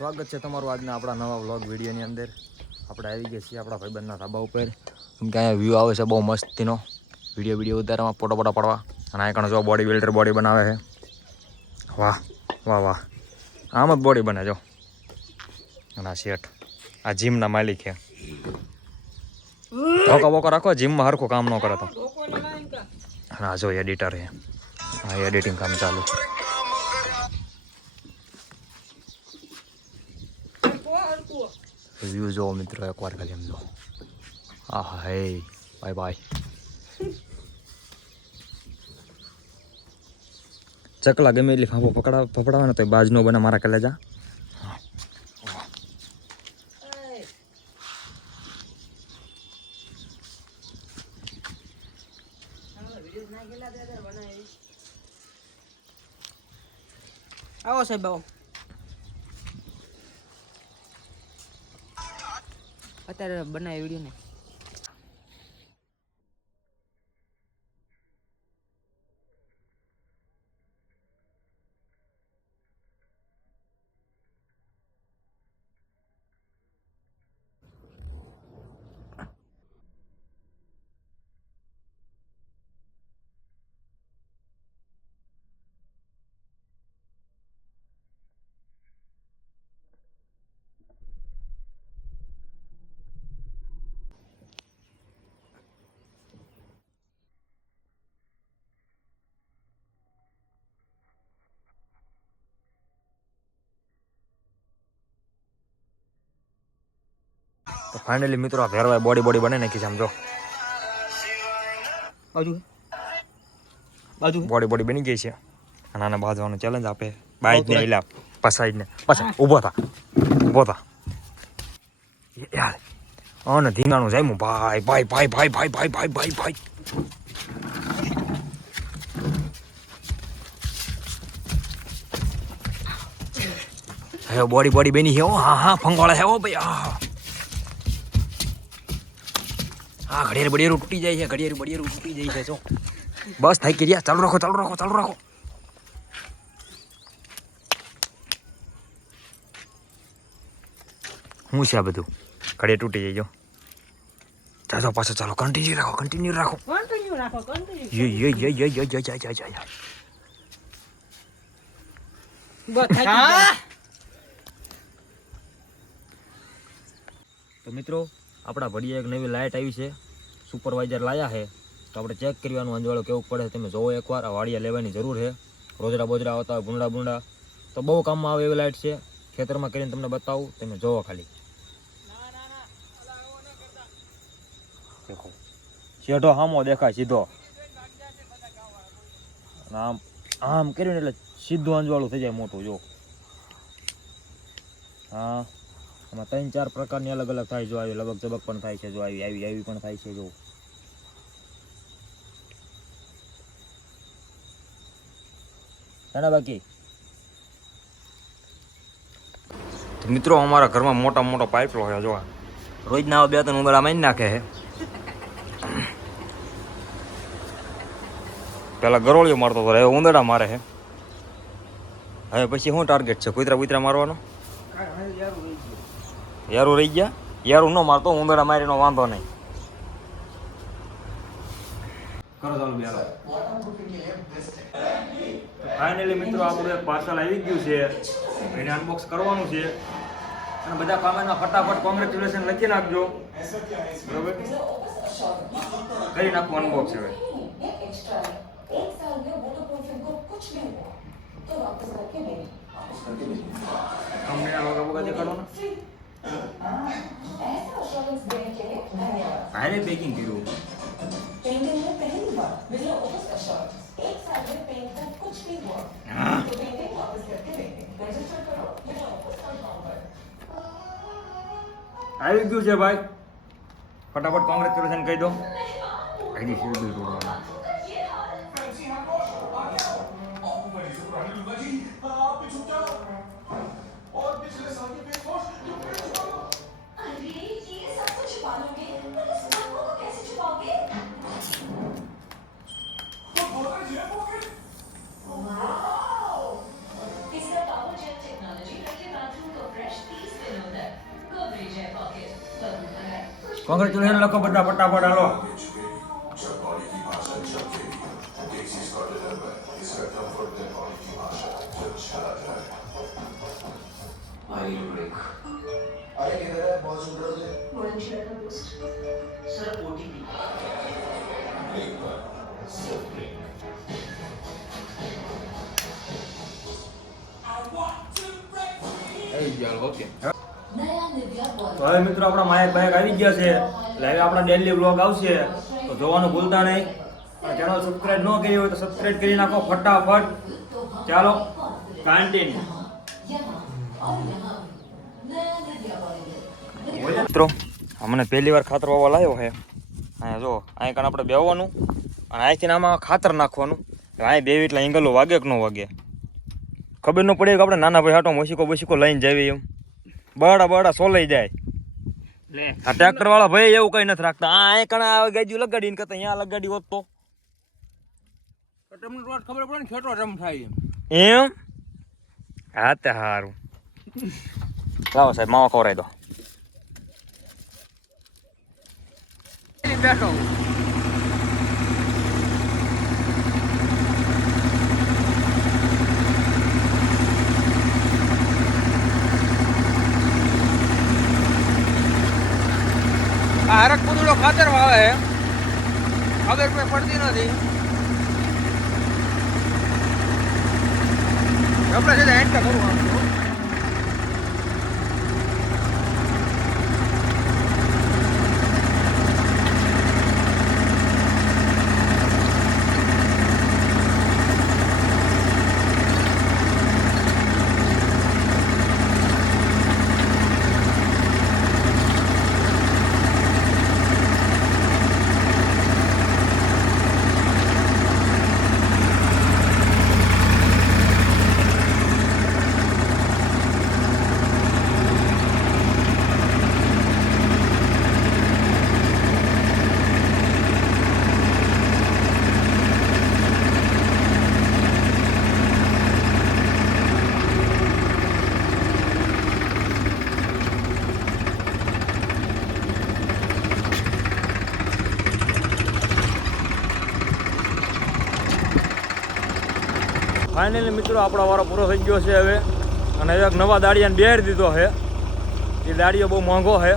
સ્વાગત છે તમારું આજના આપણા નવા વ્લોગ વિડીયોની અંદર. આપણે આવી ગયા છીએ આપણા ભાઈબંધના ધાબા ઉપર. કેમ કે અહીંયા વ્યૂ આવે છે બહુ મસ્તીનો. વિડીયો ઉતારવામાં ફોટો પડવા. અને આ કણ જો બોડી બિલ્ડર બોડી બનાવે છે. વાહ વાહ વાહ, આમ જ બોડી બને જો. અને આ શેઠ આ જીમના માલિક છે. ધોકા બોકા રાખો, જીમમાં હરખું કામ ન કરે તો. હા જો એડિટર છે, હા એડિટિંગ કામ ચાલુ. વ્યૂ જો મિત્રો એકવાર ખાલી એમ જો. હા હા હે બાય બાય. ચકલા ગમે એટલી ફાંફો ફફડાવે ને તો બાજ નો બને મારા કલેજા. આવો સાહેબ આવો. અત્યારે બનાવી વિડીયો ને. તો ફાઇનલી મિત્રો આ ભેરવાય બોડી બની નાખી છે આમ જો. બાજુ બોડી બની ગઈ છે. અને આને બાંધવાનું ચેલેન્જ આપે. બાઈક ને એલા પસાઈ ઊભો થા યાર. અને ધીંગાણું જાય ભાઈ ભાઈ ભાઈ ભાઈ ભાઈ ભાઈ ભાઈ ભાઈ ભાઈ. હે બોડી બની છે. હા હા ફંગોળે છે ભાઈ. હા ઘડિયાળ તૂટી જાય છે. ઘડિયાળ તૂટી જાય છે જો. બસ થઈ ગયા. ચાલુ રાખો. શું છે આ બધું? ઘડિયાળ તૂટી જાય જો. ચાલો પાછો ચાલો. કન્ટિન્યુ રાખો. તો મિત્રો આપણા ભડીએ એક નવી લાઇટ આવી છે. સુપરવાઇઝર લાયા છે. તો આપણે ચેક કરવાનું અંજવાળો કેવું પડે છે. તમે જોવો એકવાર. આ વાડિયા લેવાની જરૂર છે. રોજડા બોજડા આવતા હોય, ભૂંડા તો બહુ કામમાં આવે એવી લાઇટ છે. ખેતરમાં કરીને તમને બતાવું, તમે જોવો ખાલી. શેઢો હામો દેખાય સીધો. આમ કર્યું ને એટલે સીધું અંજવાળું થઈ જાય મોટું જો. હા આમાં 3-4 પ્રકારની અલગ થાય. જો આવી લબક જબક પણ થાય છે. જો આવી પણ થાય છે જો. બાકી મિત્રો અમારા ઘરમાં મોટો પાઇપ હોય જો. રોજના 2-3 ઉંદરડા મારી નાખે છે. પેલા ગરોળીઓ મારતો હતો, હવે ઉંદરડા મારે છે. હવે પછી શું ટાર્ગેટ છે? કૂતરા મારવાનો? યારું રહી ગયા. યારું ન મારતો, ઉંદરડા મારીનો વાંધો નહીં. ફાઇનલી મિત્રો આપણું એક પાર્સલ આવી ગયું છે. એને અનબોક્સ કરવાનું છે. અને બધા કોમેન્ટમાં ફટાફટ કોંગ્રેચ્યુલેશન લખી નાખજો. બરોબર, કરી નાખું અનબોક્સ હવે. અમને આ વગા દેખાડો ને. ભારે પેકિંગ કર્યું. આવી ગયું છે ભાઈ. ફટાફટ કોંગ્રેચ્યુલેશન કહી દો. કોંગ્રેચ્યુલેશન લખો બધા ફટાફટ હાલો. તો હવે મિત્રો આપણા માયક બાયક આવી ગયા છે એટલે હવે આપણા ડેલી વ્લોગ આવશે તો જોવાનું ભૂલતા નહીં. અને ચેનલ સબસ્ક્રાઇબ ન કરી હોય તો સબસ્ક્રાઇબ કરી નાખો ફટાફટ. ચાલો કન્ટિન્યુ. મિત્રો અમને પહેલી વાર ખાતર વાવવા લાવ્યો છે. અહીંયા જો અહીં કાન આપણે બેહવાનું અને અહીંથી આમાં ખાતર નાખવાનું. અહીં બે એટલા એંગલો વાગે કે ન વાગે ખબર ન પડે કે આપણે નાના ભાઈ હાટો મોસીકો લઈને જાવી એમ બડા સોલાઈ જાય. આ ટ્રેક્ટર વાળા ભાઈ એવું કઈ નથી રાખતા. આ કણા ગાડી લગાડીને કરતા અહીંયા લગાડી હોત તો તમને રોજ ખબર પડે ને ખેટો રમ થાય એમ. હા તે સારું. લાવો સાહેબ માવા ખવડાવી દો. બેઠો આ હરક પુદડો ખાતર વાવે ખબર કોઈ પડતી નથી. આપણે છે એન્ડ કરવું ફાઇનલી મિત્રો આપણો વારો પૂરો થઈ ગયો છે હવે. અને એક નવા દાડિયાને બેર દીધો છે. એ દાડિયો બહુ મોંઘો છે.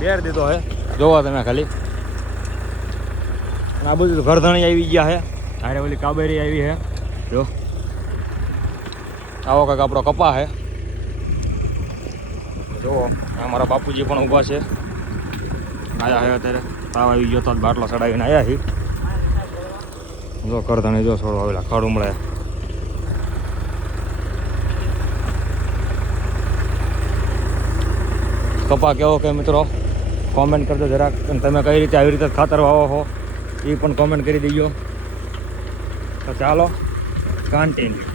બેર દીધો છે જોવો તમે ખાલી. અને આ બધું ઘરધણી આવી ગયા છે. હારે ઓલી કાબેરી આવી છે જો. આવો કાંક આપણો કપા છે જુઓ. અમારા બાપુજી પણ ઊભા છે. આવ્યા છે અત્યારે તાવ આવી ગયો તો બાટલો ચડાવીને આવ્યા છે. જો ઘરધણી જો છોડવા આવેલા ખડ ઉમળે. કપા કેવો કે મિત્રો કોમેન્ટ કરજો જરાક. અને તમે કઈ રીતે આવી રીતે ખાતર વાવો છો એ પણ કોમેન્ટ કરી દઈજો. તો ચાલો કન્ટિન્યુ.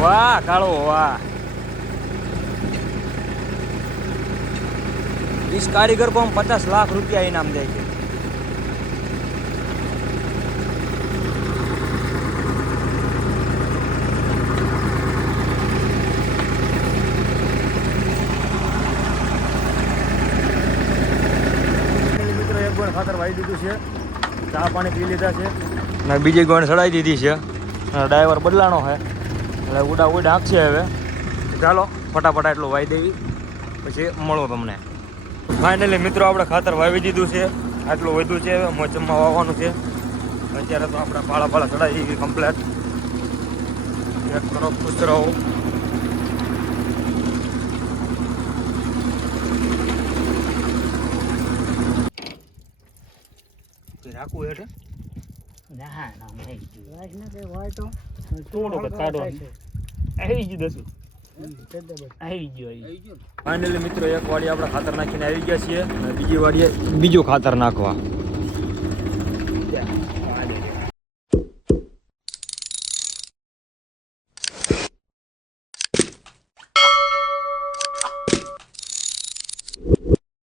વાહ કાળો વાહ. इस कारीगर को हम 50 लाख रुपया इनाम देंगे. મિત્રો એક ગોળ ખાતર વાવી દીધું છે. ચા પાણી પી લીધા છે અને બીજી ગોળ સડાઈ દીધી છે. ડ્રાઈવર બદલાણો છે એટલે ઉડા આંખશે હવે. ચાલો ફટાફટ એટલું વાવી દેવી પછી મળો તમને. ફાઇનલી મિત્રો આપણે ખાતર વાવી દીધું છે. આટલું વધુ છે મોચમમાં વાવવાનું છે. અત્યારે તો આપણે પાળા ચડાવી દીધી કમ્પ્લેટ. એક તરફ ખુશ રહો. રાખવું એટલે ફાઇનલી મિત્રો એક વાડી આપણે ખાતર નાખીને આવી ગયા છીએ અને બીજી વાડીએ બીજું ખાતર નાખવા.